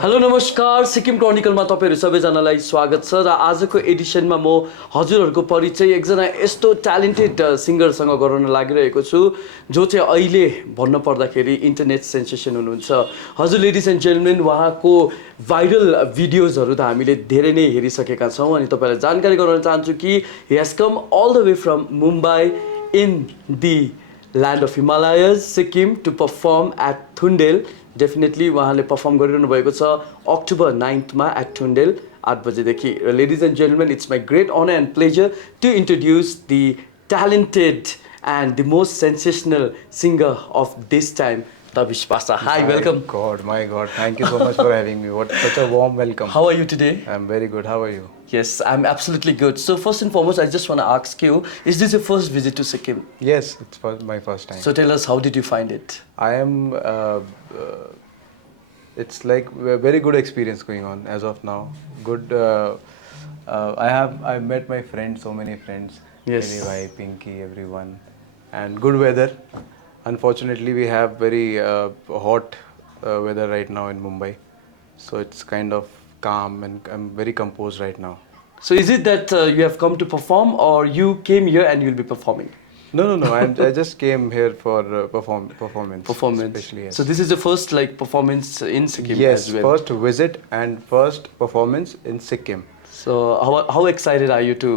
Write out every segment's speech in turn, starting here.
Hello नमस्कार सिक्किम क्रोनिकलमा तपाईहरु सबैजनालाई स्वागत छ र आजको एडिसनमा म हजुरहरुको परिचय एकजना यस्तो ट्यालेन्टेड सिंगरसँग गराउन लागिरहेको छु जो चाहिँ अहिले भन्न पर्दाखेरि इन्टरनेट सेन्सेसन हुनुहुन्छ। हजुर लेडिज एन्ड जेन्टलमेन, उहाँको भाइरल भिडियोजहरु त हामीले धेरै नै हेरिसकेका छौं अनि तपाईहरुलाई जानकारी गराउन चाहन्छु कि he has come all the way from Mumbai in the land of Himalayas Sikkim to perform at थुन्डेल। डेफिनेटली उहाँले पर्फर्म गरिरहनु भएको छ अक्टोबर 9मा एट थुन्डेल 8 बजेदेखि। Ladies and gentlemen, it's my great honour and pleasure to introduce the talented and the most sensational singer of this time, Tavish Pasa. Hi, welcome. My God, thank you so much for having me. What such a warm welcome. How are you today? I'm very good. How are you? Yes, I'm absolutely good. So first and foremost, I just want to ask you, is this your first visit to Sikkim? Yes, it's my first time. So tell us, how did you find it? I am. It's like a very good experience going on as of now. Good. I've met my friends, so many friends. Yes. Bhai, Pinky, everyone, and good weather. Unfortunately, we have very hot weather right now in Mumbai, so it's kind of calm and I'm very composed right now. So is it that you have come to perform, or you came here and you'll be performing? No. I just came here for performance. Especially, yes. So this is the first like performance in Sikkim Yes, as well. first visit and first performance in Sikkim. So how excited are you to?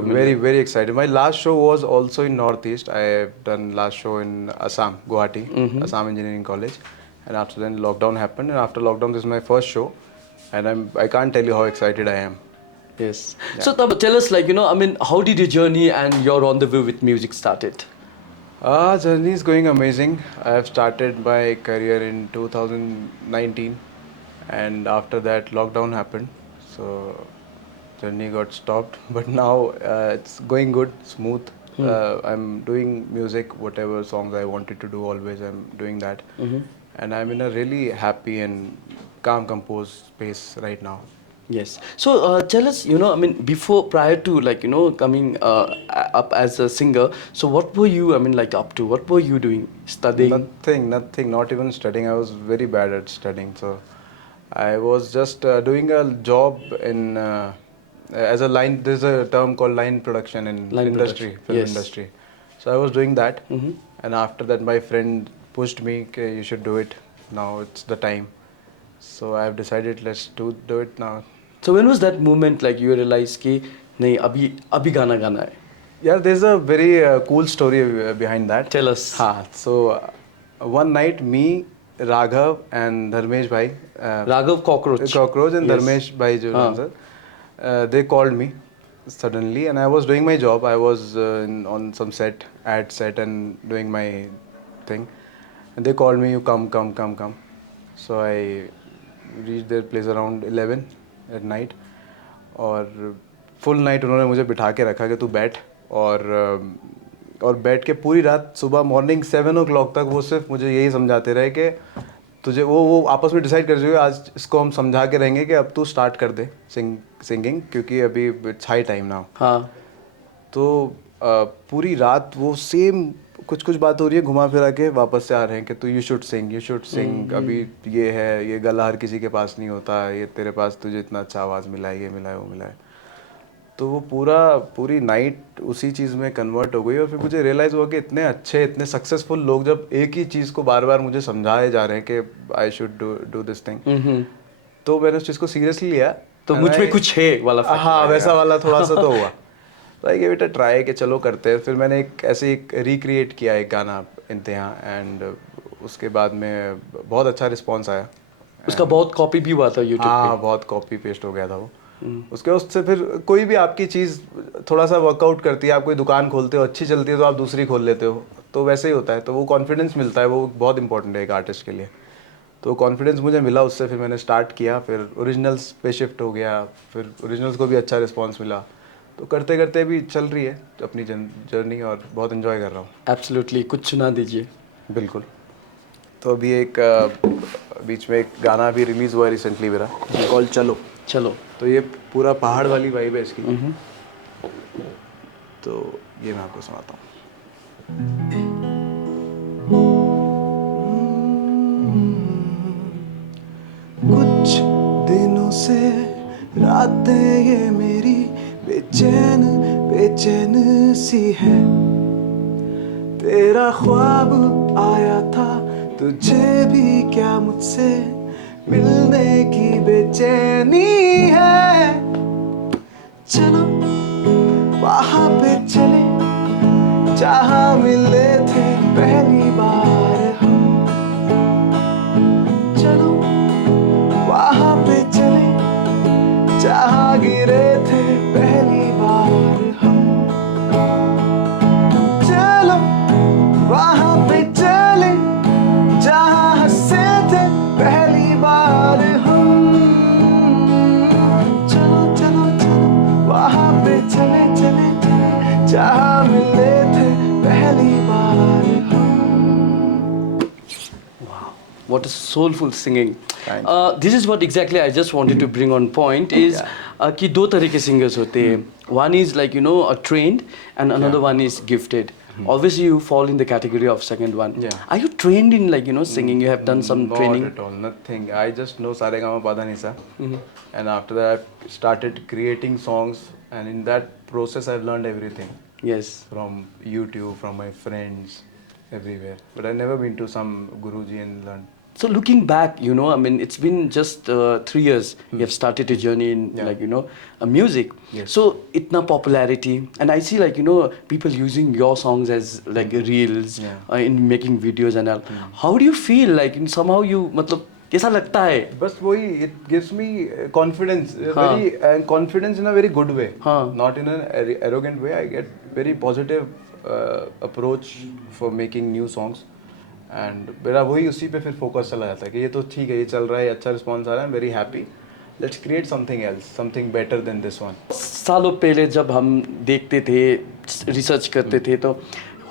Very excited. My last show was also in Northeast. I have done last show in Assam, Guwahati, Assam Engineering College, and after then lockdown happened. And after lockdown, this is my first show, and I can't tell you how excited I am. Yes. Yeah. So tell us, like, how did your journey and your rendezvous with music started? Journey is going amazing. I have started my career in 2019, and after that lockdown happened. So journey got stopped, but now it's going good, smooth. I'm doing music, whatever songs I wanted to do, always I'm doing that. And I'm in a really happy and calm, composed space right now. Yes. So tell us, before, prior to coming up as a singer, so what were you, up to? What were you doing? Studying? Nothing, not even studying. I was very bad at studying. So I was just doing a job in as a line. There's a term called line production in film industry. So I was doing that, and after that my friend pushed me, okay, you should do it. Now it's the time. So I have decided, let's do it now. So when was that moment like you realized कि नहीं अभी गाना गाना है? Yeah, there's a very cool story behind that. Tell us. So one night me, Raghav and Dharmesh bhai, Raghav Cockroach and yes. Dharmesh bhai jo sir, they called me suddenly, and I was doing my job. I was on some ad set and doing my thing, and they called me, you come. So I reached their place around 11 at night, और full night उन्होंने मुझे बिठा के रखा कि तू बैठ, और बैठ के पूरी रात सुबह मॉर्निंग 7 o'clock तक वो सिर्फ मुझे यही समझाते रहे कि तुझे वो आपस में डिसाइड कर चुके आज इसको हम समझा के रहेंगे कि अब तू स्टार्ट कर दे सिंगिंग, क्योंकि अभी इट्स हाई टाइम नाउ. हाँ. तो पूरी रात वो सेम कुछ बात हो रही है, घुमा फिरा के वापस से आ रहे हैं कि तू यू शुड सिंग. अभी ये है, ये गला हर किसी के पास नहीं होता, ये तेरे पास तुझे इतना अच्छा आवाज़ मिला है, ये मिला है, वो मिला है. तो वो पूरी नाइट उसी चीज़ में कन्वर्ट हो गई, और फिर मुझे रियलाइज़ हुआ कि इतने अच्छे, इतने सक्सेसफुल लोग जब एक ही चीज़ को बार बार मुझे समझाए जा रहे हैं कि I should do this thing, तो मैंने उस चीज़ को सीरियसली लिया. तो मुझ में कुछ है वाला. हाँ, वैसा वाला थोड़ा सा तो हुआ. तो I give it a try कि चलो करते हैं. फिर मैंने एक रिक्रिएट किया एक गाना इंतहा, एंड उसके बाद में बहुत अच्छा रिस्पॉन्स आया. उसका बहुत कॉपी भी हुआ था यूट्यूब पे. हाँ, बहुत कॉपी पेस्ट हो गया था वो. उससे फिर कोई भी आपकी चीज़ थोड़ा सा वर्कआउट करती है, आप कोई दुकान खोलते हो, अच्छी चलती है तो आप दूसरी खोल लेते हो, तो वैसे ही होता है. तो वो कॉन्फिडेंस मिलता है, वो बहुत इंपॉर्टेंट है एक आर्टिस्ट के लिए. तो कॉन्फिडेंस मुझे मिला उससे, फिर मैंने स्टार्ट किया, फिर ओरिजिनल्स पे शिफ्ट हो गया, फिर ओरिजिनल्स को भी अच्छा रिस्पॉन्स मिला. तो करते करते भी चल रही है अपनी जर्नी, और बहुत एंजॉय कर रहा हूँ. एब्सोल्युटली. कुछ सुना दीजिए. बिल्कुल. तो अभी एक बीच में एक गाना भी रिलीज़ हुआ है रिसेंटली मेरा, कॉल चलो. तो ये पूरा पहाड़ वाली वाइब है इसकी. तो ये मैं आपको सुनाता हूँ. कुछ बातें ये मेरी बेचैन बेचैन सी है। तेरा ख्वाब आया था तुझे भी क्या मुझसे मिलने की बेचैनी है। चलो वहाँ पे चले जहाँ मिले थे पहली बार हम। चलो वहाँ पे चले जहाँ गिरे थे पहली बार हम। चलो वहाँ पे चले जहाँ हंसे थे पहली बार हम। चलो चलो चलो वहाँ पे चले चले चले जहाँ मिले थे पहली बार हम। What a soulful singing. Thank This is what exactly I just wanted to bring on point is कि दो तरह के singers होते हैं. One is like a trained and another one is gifted. Obviously you fall in the category of second one. Yeah. Are you trained in singing? You have done some Not training? at all, nothing. I just know Saregama Padanisa, and after that I started creating songs, and in that process I've learned everything Yes. from YouTube, from my friends, everywhere. But I've never been to some Guruji and learned. So looking back, I mean, it's been just 3 years. You have started a journey in music. Yes. So itna popularity, and I see people using your songs as reels in making videos and all. How do you feel somehow you मतलब कैसा लगता है? But वही, it gives me confidence, very confidence in a very good way, not in an arrogant way. I get very positive approach for making new songs. And मेरा वही उसी पे फिर फोकस चला जाता है कि ये तो ठीक है, ये चल रहा है, अच्छा रिस्पॉन्स आ रहा है, very happy, let's create something else, something better than this one. सालों पहले जब हम देखते थे, रिसर्च करते थे, तो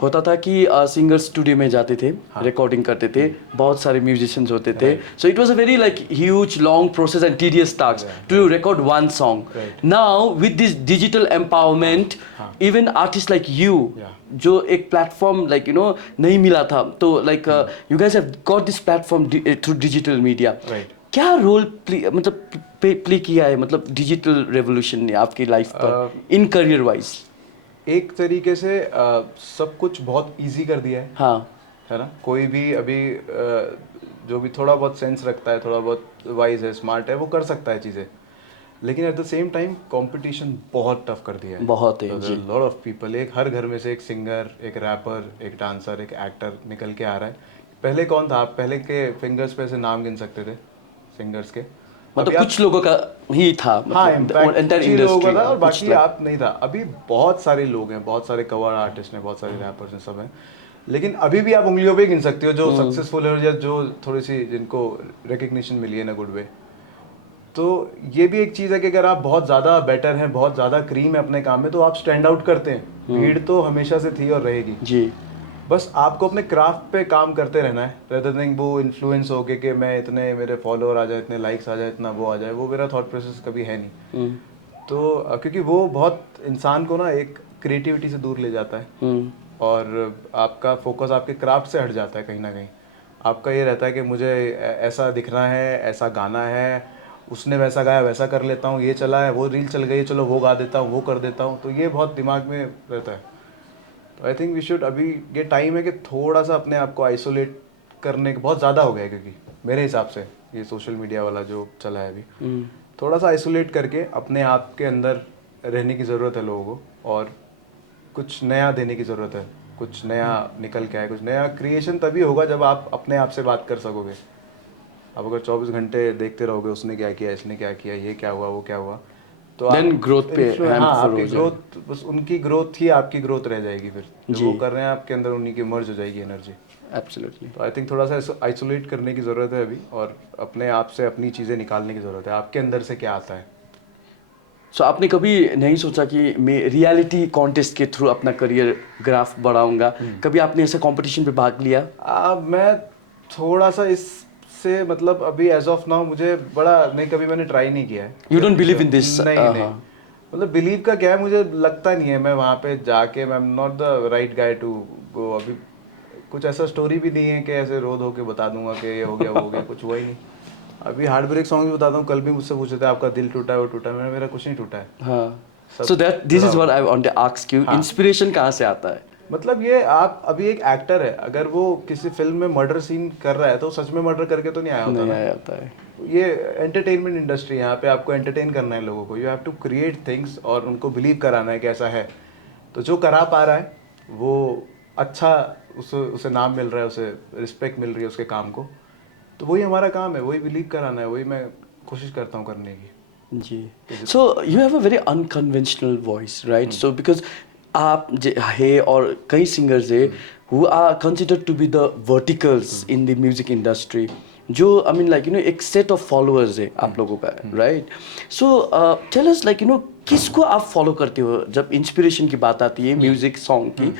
होता था कि सिंगर्स स्टूडियो में जाते थे, रिकॉर्डिंग करते थे, बहुत सारे म्यूजिशियंस होते थे, so it was a very huge long process and tedious task to record one song. Now with this digital empowerment, even artist like you, जो एक प्लेटफॉर्म नहीं मिला था, तो you guys have got this platform through digital media. क्या role play किया है digital revolution ने आपकी लाइफ पर इन करियर वाइज? एक तरीके से सब कुछ बहुत इजी कर दिया है, है ना। कोई भी अभी जो भी थोड़ा बहुत सेंस रखता है, थोड़ा बहुत वाइज है, स्मार्ट है, वो कर सकता है चीज़ें, लेकिन at the same time competition बहुत टफ कर दिया है, बहुत है जी। लॉट ऑफ पीपल, एक हर घर में से एक सिंगर, एक रैपर, एक डांसर, एक एक्टर निकल के आ रहा है। पहले कौन था? आप पहले के फिंगर्स पे से नाम गिन सकते थे सिंगर्स के, कुछ लोगों का ही था, लोगों का था और बाकी आप नहीं था। अभी बहुत सारे लोग हैं, बहुत सारे कवर आर्टिस्ट हैं, बहुत सारे रैपर्स हैं, सब हैं, लेकिन अभी भी आप उंगलियों पे गिन सकते हो जो सक्सेसफुल है, या जो थोड़ी सी जिनको रिकग्निशन मिली है ना गुड वे। तो ये भी एक चीज़ है कि अगर आप बहुत ज़्यादा बेटर हैं, बहुत ज़्यादा क्रीम है अपने काम में, तो आप स्टैंड आउट करते हैं। भीड़ तो हमेशा से थी और रहेगी जी। बस आपको अपने क्राफ्ट पे काम करते रहना है, रेदर देन वो इन्फ्लुएंस हो के कि मैं इतने मेरे फॉलोअर आ जाए, इतने लाइक्स आ जाए, इतना वो आ जाए, वो मेरा थॉट प्रोसेस कभी है नहीं। तो क्योंकि वो बहुत इंसान को ना एक क्रिएटिविटी से दूर ले जाता है, और आपका फोकस आपके क्राफ्ट से हट जाता है कहीं ना कहीं। आपका ये रहता है कि मुझे ऐसा दिखना है, ऐसा गाना है, उसने वैसा गाया वैसा कर लेता हूँ, ये चला है, वो रील चल गई, चलो वो गा देता हूँ, वो कर देता हूँ। तो ये बहुत दिमाग में रहता है। तो आई थिंक वी शुड, अभी ये टाइम है कि थोड़ा सा अपने आप को आइसोलेट करने का बहुत ज़्यादा हो गया है, क्योंकि मेरे हिसाब से ये सोशल मीडिया वाला जो चला है अभी, थोड़ा सा आइसोलेट करके अपने आप के अंदर रहने की ज़रूरत है लोगों को, और कुछ नया देने की ज़रूरत है, कुछ नया निकल के आए, कुछ नया क्रिएशन तभी होगा जब आप अपने आप से बात कर सकोगे। आप अगर 24 घंटे देखते रहोगे उसने क्या किया, इसने क्या किया, ये क्या हुआ, वो क्या हुआ, तो ग्रोथ पे आपकी ग्रोथ, बस उनकी ग्रोथ ही आपकी ग्रोथ रह जाएगी। फिर जो वो कर रहे हैं आपके अंदर, उन्हीं की मर्ज हो जाएगी एनर्जी। एब्सोल्युटली। तो आई थिंक थोड़ा सा आइसोलेट करने की ज़रूरत है अभी, और अपने आप से अपनी चीज़ें निकालने की ज़रूरत है, आपके अंदर से क्या आता है। सो आपने कभी नहीं सोचा कि मैं रियलिटी कॉन्टेस्ट के थ्रू अपना करियर ग्राफ बढ़ाऊंगा? कभी आपने ऐसे कंपटीशन पे भाग लिया? मैं थोड़ा सा इससे मतलब अभी एज ऑफ नाउ मुझे बड़ा नहीं, कभी मैंने ट्राई नहीं किया है। You don't believe in this? नहीं, मतलब बिलीव का क्या है, मुझे लगता नहीं है मैं वहाँ पे जाके, मैं am not the right guy to go. अभी कुछ ऐसा स्टोरी भी नहीं है कि ऐसे रो धो के बता दूंगा कि ये हो गया वो हो गया, कुछ हुआ ही नहीं। अभी हार्ट ब्रेक सॉन्ग भी बताता हूँ, कल भी मुझसे पूछे थे आपका दिल टूटा है वो टूटा है, मेरा कुछ नहीं टूटा है। हाँ, so that this is what I want to ask you, inspiration कहाँ से आता है? मतलब ये आप अभी एक एक्टर है, अगर वो किसी फिल्म में मर्डर सीन कर रहा है तो सच में मर्डर करके तो नहीं आया होता नहीं ना। आया आता है। ये एंटरटेनमेंट इंडस्ट्री है, यहाँ पे आपको एंटरटेन करना है लोगों को, you have to create things और उनको बिलीव कराना है कि ऐसा है। तो जो करा पा रहा है वो अच्छा, उसे नाम मिल रहा है, उसे रिस्पेक्ट मिल रही है उसके काम को, तो वही हमारा काम है, वही बिलीव कराना है, वही मैं कोशिश करता हूँ करने की। जी, so you have a very unconventional voice, right? So because आप है और कई सिंगर्स है who are considered to be the verticals in the music industry, जो I mean like you know एक सेट ऑफ फॉलोअर्स है आप लोगों का, right? So tell us like you know किसको आप फॉलो करते हो जब इंस्पिरेशन की बात आती है म्यूजिक सॉन्ग की?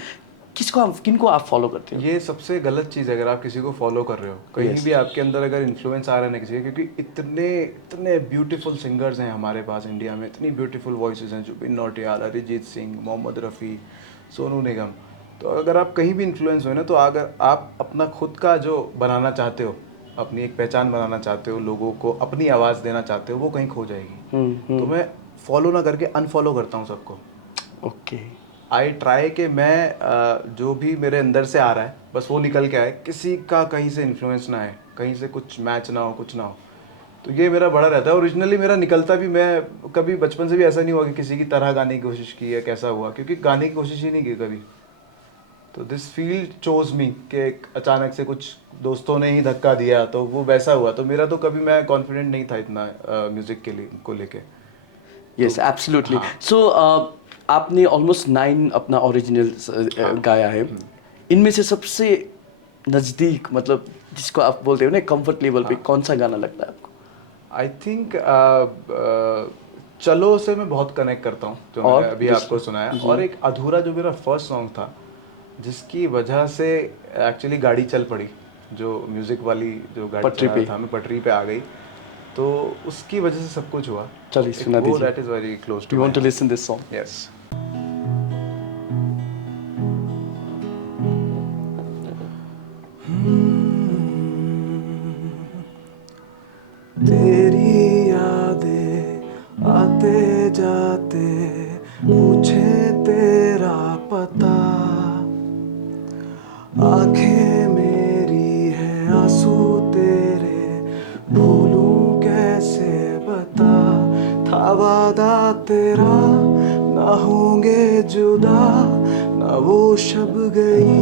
किनको आप फॉलो करते हो? ये सबसे गलत चीज़ है अगर आप किसी को फॉलो कर रहे हो, कहीं भी आपके अंदर अगर इन्फ्लुएंस आ रहा है ना किसी का, क्योंकि इतने इतने ब्यूटीफुल सिंगर्स हैं हमारे पास इंडिया में, इतनी ब्यूटीफुल वॉइसेस हैं, जुबिन नौटियाल, अरिजीत सिंह, मोहम्मद रफ़ी, सोनू निगम। तो अगर आप कहीं भी इन्फ्लुएंस हुए ना, तो अगर आप अपना खुद का जो बनाना चाहते हो, अपनी एक पहचान बनाना चाहते हो, लोगों को अपनी आवाज़ देना चाहते हो, वो कहीं खो जाएगी। तो मैं फॉलो ना करके अनफॉलो करता हूँ सबको। ओके, आई ट्राई कि मैं जो भी मेरे अंदर से आ रहा है बस वो निकल के आए, किसी का कहीं से इन्फ्लुएंस ना आए, कहीं से कुछ मैच ना हो, कुछ ना हो। तो ये मेरा बड़ा रहता है। ओरिजिनली मेरा निकलता भी, मैं कभी बचपन से भी ऐसा नहीं हुआ कि किसी की तरह गाने की कोशिश की है, कैसा हुआ, क्योंकि गाने की कोशिश ही नहीं की कभी। तो दिस फील्ड चोज मी कि अचानक से कुछ दोस्तों ने ही धक्का दिया तो वो वैसा हुआ। तो मेरा तो कभी, मैं कॉन्फिडेंट नहीं था इतना म्यूज़िक के लिए को लेके। Yes absolutely. सो आपने ऑलमोस्ट 9 अपना ओरिजिनल गाया है, इनमें से सबसे नज़दीक मतलब जिसको आप बोलते हो ना कंफर्ट लेवल पे, कौन सा गाना लगता है आपको? आई थिंक चलो से मैं बहुत कनेक्ट करता हूँ, जो मैंने अभी आपको सुनाया। और एक अधूरा जो मेरा फर्स्ट सॉन्ग था, जिसकी वजह से एक्चुअली गाड़ी चल पड़ी, जो म्यूज़िक वाली जो गाड़ी चला रहा था मैं, पटरी पे आ गई, तो उसकी वजह से सब कुछ हुआ। चलिए सुना दीजिए। That is very close to you want to listen this song? Yes. तेरी यादें आते जाते पूछे तेरा पता, आंखें मेरी है आंसू तेरे भूलूं कैसे बता, था वादा तेरा ना होंगे जुदा, ना वो शब गई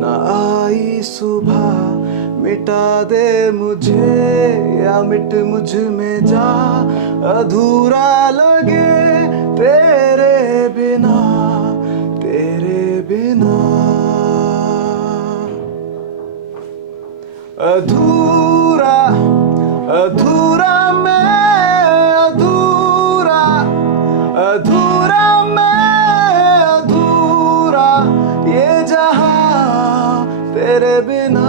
ना आई सुबह, मिटा दे मुझे या मिट मुझ में जा, अधूरा लगे तेरे बिना, तेरे बिना। अधूरा अधूरा मैं, अधूरा अधूरा मैं, अधूरा ये जहां तेरे बिना,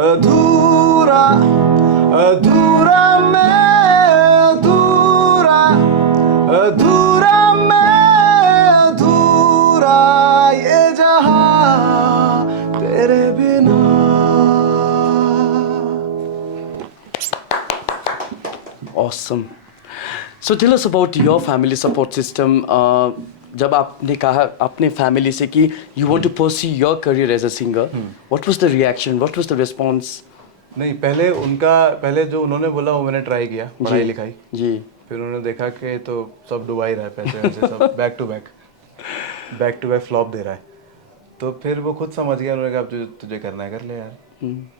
अधूरा अधूरा मैं, अधूरा अधूरा मैं, अधूरा ये जहां तेरे बिना। Awesome. So tell us about your family support system. जब आपने कहा अपने फैमिली से कि you want to pursue your career as a singer, what was the reaction, what was the response? नहीं, पहले जो उन्होंने बोला वो मैंने ट्राई किया, पढ़ाई लिखाई जी। फिर उन्होंने देखा कि तो सब डुबा ही रहा है, पैसे वैसे सब बैक टू बैक फ्लॉप दे रहा है। तो फिर वो खुद समझ गया, उन्होंने कहा अब जो तुझे करना है कर ले यार।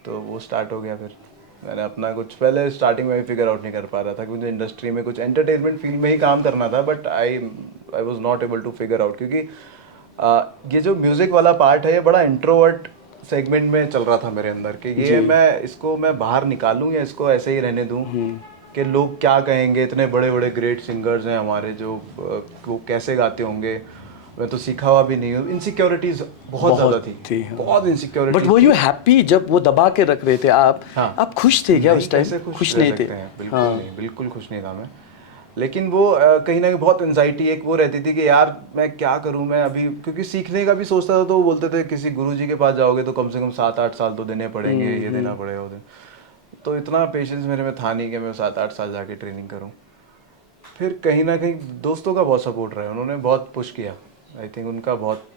तो वो स्टार्ट हो गया। फिर मैंने अपना कुछ, पहले स्टार्टिंग में भी फिगर आउट नहीं कर पा रहा था, क्योंकि इंडस्ट्री में कुछ एंटरटेनमेंट फील्ड में ही काम करना था, but I was not able to figure out, क्योंकि ये जो म्यूज़िक वाला पार्ट है ये बड़ा इंट्रोवर्ट सेगमेंट में चल रहा था मेरे अंदर कि ये मैं बाहर निकालूं या इसको ऐसे ही रहने दूं कि लोग क्या कहेंगे, इतने बड़े बड़े ग्रेट सिंगर्स हैं हमारे जो वो कैसे गाते होंगे, मैं तो सीखा हुआ भी नहीं हूँ। इनसिक्योरिटीज बहुत ज़्यादा थी, बहुत इनसिक्योरिटी। बट वो यू हैप्पी जब वो दबा के रख रहे थे आप? हाँ। आप खुश थे क्या उस टाइम? खुश नहीं थे? बिल्कुल नहीं, बिल्कुल खुश नहीं था मैं। लेकिन वो कहीं ना कहीं बहुत एंजाइटी एक वो रहती थी कि यार मैं क्या करूं मैं अभी, क्योंकि सीखने का भी सोचता था तो वो बोलते थे किसी गुरुजी के पास जाओगे तो कम से कम 7-8 साल तो देने पड़ेंगे, ये देना पड़ेगा वो दिन। तो इतना पेशेंस मेरे में था नहीं कि मैं 7-8 साल जाके ट्रेनिंग करूं। फिर कहीं ना कहीं दोस्तों का बहुत सपोर्ट रहा है, उन्होंने बहुत पुश किया। आई थिंक उनका बहुत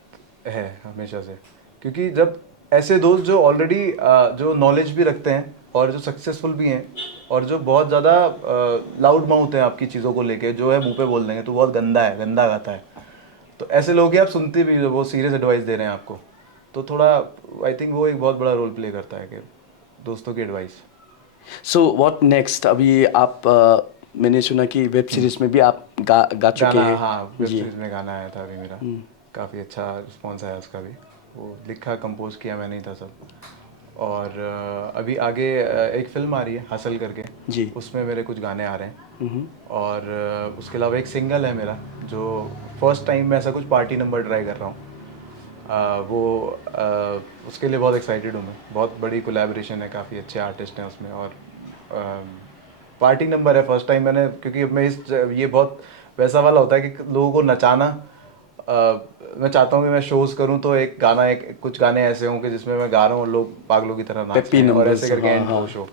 है हमेशा से, क्योंकि जब ऐसे दोस्त जो ऑलरेडी जो नॉलेज भी रखते हैं और जो सक्सेसफुल भी हैं और जो बहुत ज़्यादा लाउड माउथ हैं आपकी चीज़ों को लेके, जो है मुंह पे बोल देंगे तो बहुत गंदा है, गंदा गाता है, तो ऐसे लोग ही आप सुनते भी, वो सीरियस एडवाइस दे रहे हैं आपको, तो थोड़ा आई थिंक वो एक बहुत बड़ा रोल प्ले करता है कि दोस्तों की एडवाइस। So what next? अभी आप मैंने सुना कि वेब सीरीज में भी आप गा चुके गाना, हैं। हाँ, वेब जी। सीरीज में गाना आया था अभी मेरा, काफ़ी अच्छा रिस्पॉन्स आया उसका भी। वो लिखा कंपोज किया मैंने ही था सब। और अभी आगे एक फिल्म आ रही है हसल करके, जी। उसमें मेरे कुछ गाने आ रहे हैं। और उसके अलावा एक सिंगल है मेरा जो फर्स्ट टाइम मैं ऐसा कुछ पार्टी नंबर ट्राई कर रहा हूँ। उसके लिए बहुत एक्साइटेड हूँ मैं, बहुत बड़ी कोलैबोरेशन है, काफ़ी अच्छे आर्टिस्ट हैं उसमें। और पार्टी नंबर है फर्स्ट टाइम मैंने, क्योंकि मैं ये बहुत वैसा वाला होता है कि लोगों को नचाना। मैं चाहता हूँ कि मैं शोज़ करूँ तो एक गाना, एक कुछ गाने ऐसे हों कि जिसमें मैं गा रहा हूँ और लोग पागलों की तरह नाच पेपी रहे हैं और नंबर्स, ऐसे करके हाँ एंड हो शो।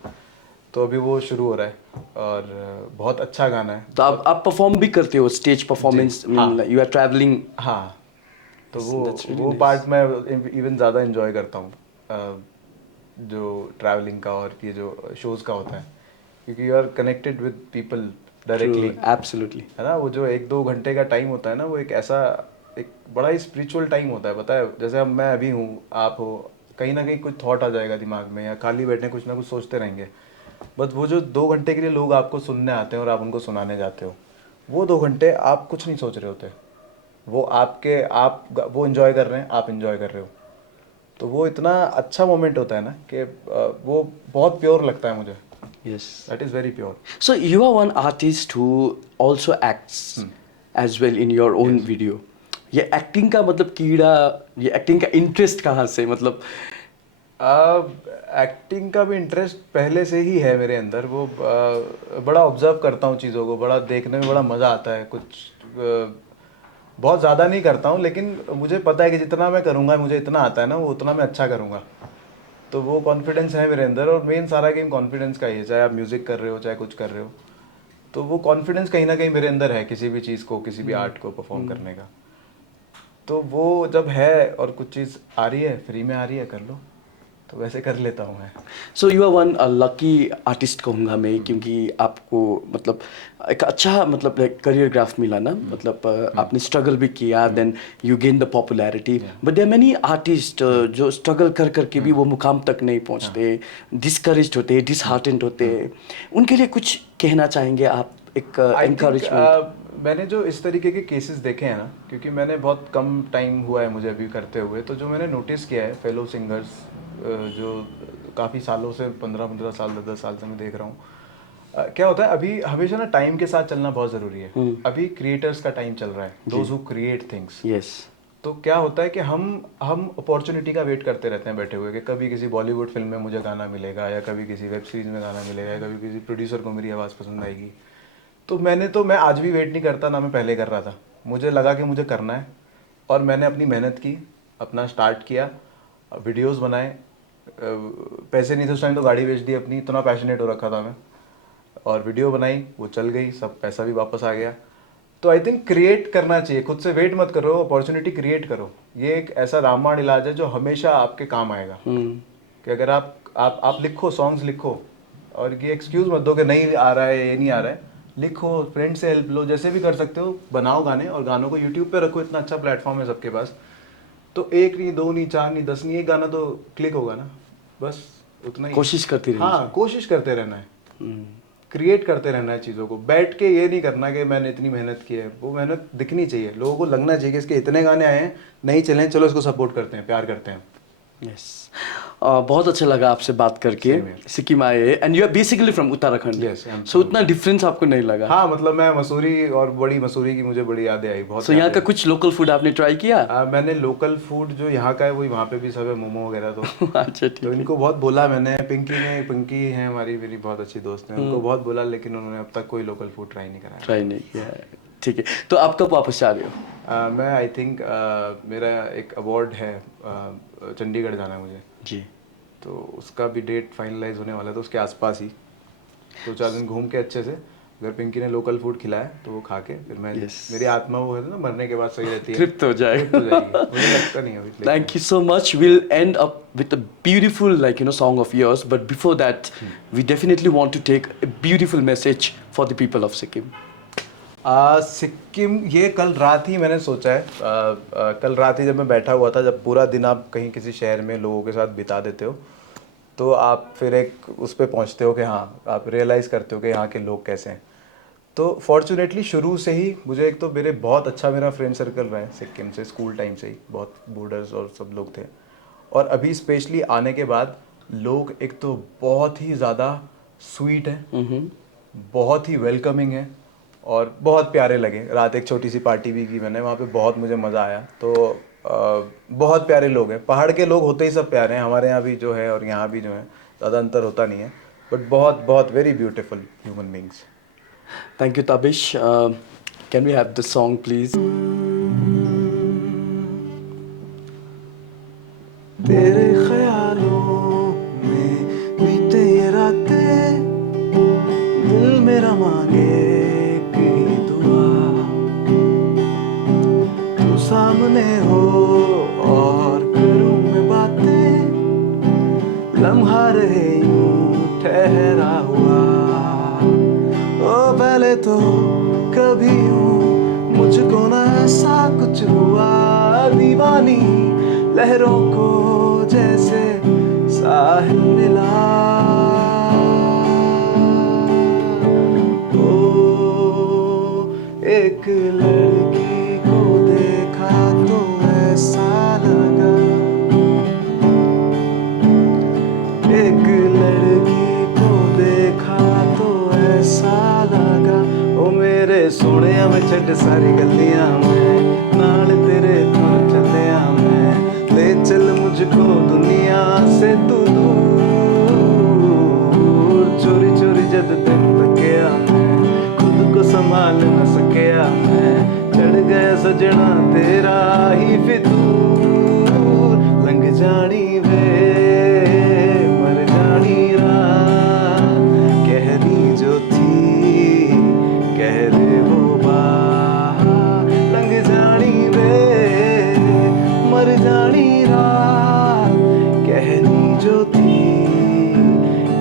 तो अभी वो शुरू हो रहा है और बहुत अच्छा गाना है। तो आप परफॉर्म भी करते हो, स्टेज परफॉर्मेंस, हाँ। You are travelling? हाँ, तो दैट्स रियली वो नाइस। पार्ट मैं इवन ज़्यादा इन्जॉय करता हूँ, जो ट्रैवलिंग का और ये जो शोज़ का होता है, क्योंकि you are connected with people through, directly, absolutely. है ना। वो जो 1-2 घंटे का टाइम होता है ना, वो एक ऐसा एक बड़ा ही स्पिरिचुअल टाइम होता है, पता है। जैसे अब मैं अभी हूँ, आप हो, कहीं ना कहीं कुछ थॉट आ जाएगा दिमाग में या खाली बैठे कुछ ना कुछ सोचते रहेंगे, बट वो जो 2 घंटे के लिए लोग आपको सुनने आते हैं और आप उनको सुनाने जाते हो, वो 2 घंटे आप कुछ नहीं सोच रहे होते, वो आपके आप वो इन्जॉय कर रहे हैं, आप इन्जॉय कर रहे हो। तो वो इतना अच्छा मोमेंट होता है ना कि वो बहुत प्योर लगता है मुझे। Yes. That is very pure. So you are one artist who also acts as well in your own Yes. video. ये एक्टिंग का मतलब कीड़ा, ये एक्टिंग का इंटरेस्ट कहाँ से, मतलब? एक्टिंग का भी इंटरेस्ट पहले से ही है मेरे अंदर। वो बड़ा ऑब्जर्व करता हूँ चीज़ों को, बड़ा देखने में बड़ा मज़ा आता है। कुछ बहुत ज़्यादा नहीं करता हूँ, लेकिन मुझे पता है कि जितना मैं करूँगा, मुझे इतना आता है ना, वो उतना मैं अच्छा करूँगा। तो वो कॉन्फिडेंस है मेरे अंदर, और मेन सारा गेम कॉन्फिडेंस का ही है, चाहे आप म्यूज़िक कर रहे हो चाहे कुछ कर रहे हो। तो वो कॉन्फिडेंस कहीं ना कहीं मेरे अंदर है, किसी भी चीज़ को, किसी भी आर्ट को परफॉर्म करने का। तो वो जब है और कुछ चीज़ आ रही है, फ्री में आ रही है, कर लो, तो वैसे कर लेता हूँ मैं। So you are one lucky artist कहूँगा मैं, क्योंकि आपको मतलब एक अच्छा मतलब करियर ग्राफ मिला ना, मतलब आपने स्ट्रगल भी किया, then you gain the popularity. But there many artist जो स्ट्रगल कर करके भी वो मुकाम तक नहीं पहुँचते, डिस्करेज्ड होते, डिसहार्टेंड होते। उनके लिए कुछ कहना चाहेंगे आप, एक आई थिंक एनकरेजमेंट? मैंने जो इस तरीके के केसेस देखे हैं ना, क्योंकि मैंने बहुत कम टाइम हुआ है मुझे अभी करते हुए, तो जो मैंने नोटिस किया है फेलो सिंगर्स जो काफ़ी सालों से 15-15 साल 10-10 साल से मैं देख रहा हूँ, क्या होता है अभी हमेशा ना, टाइम के साथ चलना बहुत ज़रूरी है। अभी क्रिएटर्स का टाइम चल रहा है, those who create things. Yes. तो क्या होता है कि हम अपॉर्चुनिटी का वेट करते रहते हैं बैठे हुए, कि कभी किसी बॉलीवुड फिल्म में मुझे गाना मिलेगा, या कभी किसी वेब सीरीज़ में गाना मिलेगा, या कभी किसी प्रोड्यूसर को मेरी आवाज़ पसंद आएगी। तो मैं आज भी वेट नहीं करता, ना मैं पहले कर रहा था। मुझे लगा कि मुझे करना है, और मैंने अपनी मेहनत की, अपना स्टार्ट किया, वीडियोस बनाए। पैसे नहीं थे उस टाइम, तो गाड़ी बेच दी अपनी, इतना पैशनेट हो रखा था मैं, और वीडियो बनाई, वो चल गई, सब पैसा भी वापस आ गया। तो आई थिंक क्रिएट करना चाहिए, खुद से वेट मत करो, अपॉर्चुनिटी क्रिएट करो। ये एक ऐसा रामबाण इलाज है जो हमेशा आपके काम आएगा। कि अगर आप लिखो, सॉन्ग्स लिखो, और ये एक्सक्यूज मत दो कि नहीं आ रहा है, ये नहीं आ रहा है। लिखो, फ्रेंड से हेल्प लो, जैसे भी कर सकते हो, बनाओ गाने, और गानों को यूट्यूब पे रखो, इतना अच्छा प्लेटफॉर्म है सबके पास। तो 1 नहीं, 2 नहीं, 4 नहीं, 10 नहीं, एक गाना तो क्लिक होगा ना, बस उतना ही। कोशिश करती रहनी हाँ, कोशिश करते रहना है, क्रिएट करते रहना है चीज़ों को। बैठ के ये नहीं करना कि मैंने इतनी मेहनत की है, वो मेहनत दिखनी चाहिए, लोगों को लगना चाहिए कि इसके इतने गाने आए हैं, नहीं चलें, चलो इसको सपोर्ट करते हैं, प्यार करते हैं। यस। बहुत अच्छा लगा आपसे बात करके। सिक्किम आए and you are basically from Uttarakhand, Yes, I'm so उतना डिफरेंस आपको नहीं लगा? हाँ मतलब मैं मसूरी और बड़ी मसूरी की मुझे बड़ी यादें आई बहुत। सो यहाँ का कुछ लोकल फूड आपने ट्राई किया? मैंने लोकल फूड जो यहाँ का है वही वहाँ पे भी सब है, मोमो वगैरह तो अच्छा ठीक तो इनको बहुत बोला मैंने। पिंकी है हमारी, मेरी बहुत अच्छी दोस्त है, उनको बहुत बोला लेकिन उन्होंने अब तक कोई लोकल फूड ट्राई नहीं कराया। ट्राई नहीं किया है, ठीक है। तो आप कब वापस आ रहे हो? मैं आई थिंक मेरा एक अवार्ड है, चंडीगढ़ जाना है मुझे जी। तो उसका भी डेट फाइनलाइज होने वाला है, तो उसके आसपास ही 2-4 दिन घूम के अच्छे से, अगर पिंकी ने लोकल फूड खिलाया तो वो खा के फिर मैं मेरी आत्मा वो है ना मरने के बाद सही रहती है, तृप्त हो जाएगी। मुझे लगता नहीं अभी। Thank you so much. We'll end up with a beautiful, song of yours. But before that, we definitely want to take a beautiful message for the people of Sikkim. Sikkim, ये कल रात ही मैंने सोचा है, कल रात ही जब मैं बैठा हुआ था, जब पूरा दिन आप कहीं किसी शहर में लोगों के साथ बिता देते हो तो आप फिर एक उस पर पहुँचते हो कि हाँ, आप रियलाइज़ करते हो कि यहाँ के लोग कैसे हैं। तो फॉर्चुनेटली शुरू से ही मुझे एक तो मेरा फ्रेंड सर्कल रहा है सिक्किम से, स्कूल टाइम से ही बहुत बूढ़र्स और सब लोग थे, और अभी स्पेशली आने के बाद लोग एक तो बहुत ही ज़्यादा स्वीट हैं, बहुत ही वेलकमिंग है और बहुत प्यारे लगे। रात एक छोटी सी पार्टी भी की मैंने वहाँ पे, बहुत मुझे मज़ा आया। तो बहुत प्यारे लोग हैं, पहाड़ के लोग होते ही सब प्यारे हैं, हमारे यहाँ भी जो है और यहाँ भी जो है ज़्यादा अंतर होता नहीं है, बट बहुत बहुत very beautiful human beings. Thank you, Tabish. Can we have the song, please? तेरे ख्यालों में बीते ये रातें, दिल मेरा मांगे कहीं दुआ, तू सामने हो और करूं मैं बातें, लम्हा रहे यूं ठहरा हुआ। ओ पहले तो कभी यूं मुझको न ऐसा कुछ हुआ, दीवानी लहरों को जैसे साहिल मिला। ओ एक लड़की को देखा तो ऐसा लगा, एक लड़की को देखा तो ऐसा लगा, ओ मेरे सोने में छट सारी गलियां में, नाल तेरे तुर चलिया मैं, ले चल मुझको दुनिया से तू दूर, चोरी चोरी जद तेन तकिया मैं, खुद को संभाल न सकिया मैं, चढ़ गया सजना तेरा ही फितूर, लंघ जानी वे मर जानी रात, कहनी जो थी कह दे वो बात, लंघ जानी वे मर जानी रात, कहनी जो थी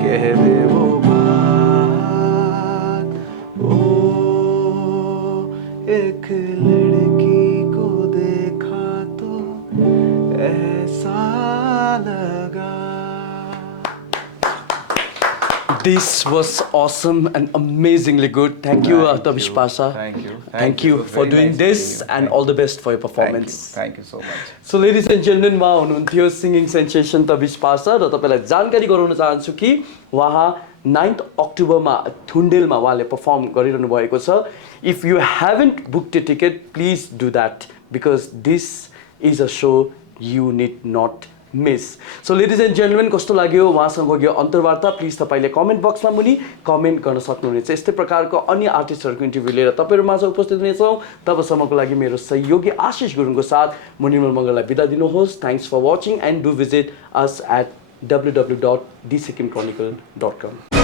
कह दे वो बात। ओ एक लड़की को देखा तो ऐसा लगा। This was awesome and amazingly good. Thank you, Thank Tabish you. Pasha. Thank you. for Very doing nice this meeting you. and Thank all the best for your performance. Thank you so much. So ladies and gentlemen, उहाँ हुनुहुन्थ्यो singing sensation तबिस पासा, र तपाईँलाई जानकारी गराउन चाहन्छु कि उहाँ 9 अक्टोबरमा थुन्डेलमा उहाँले पर्फर्म गरिरहनु भएको छ। If you haven't booked A ticket, please do that, because this is a so you need nut miss. So ladies and gentlemen, कस्तो लाग्यो उहाँसँग यो अन्तर्वार्ता, प्लिज तपाईँले कमेन्ट बक्समा मुनि कमेन्ट गर्न सक्नुहुनेछ। यस्तै प्रकारको अन्य आर्टिस्टहरूको इन्टरभ्यू लिएर तपाईँहरूमा उपस्थित हुनेछौँ। तबसम्मको लागि मेरो सहयोगी आशिष गुरुङको साथ म निर्मल मङ्गललाई बिदा दिनुहोस्। Thanks for watching and do visit us at www.thesikimchronicle.com।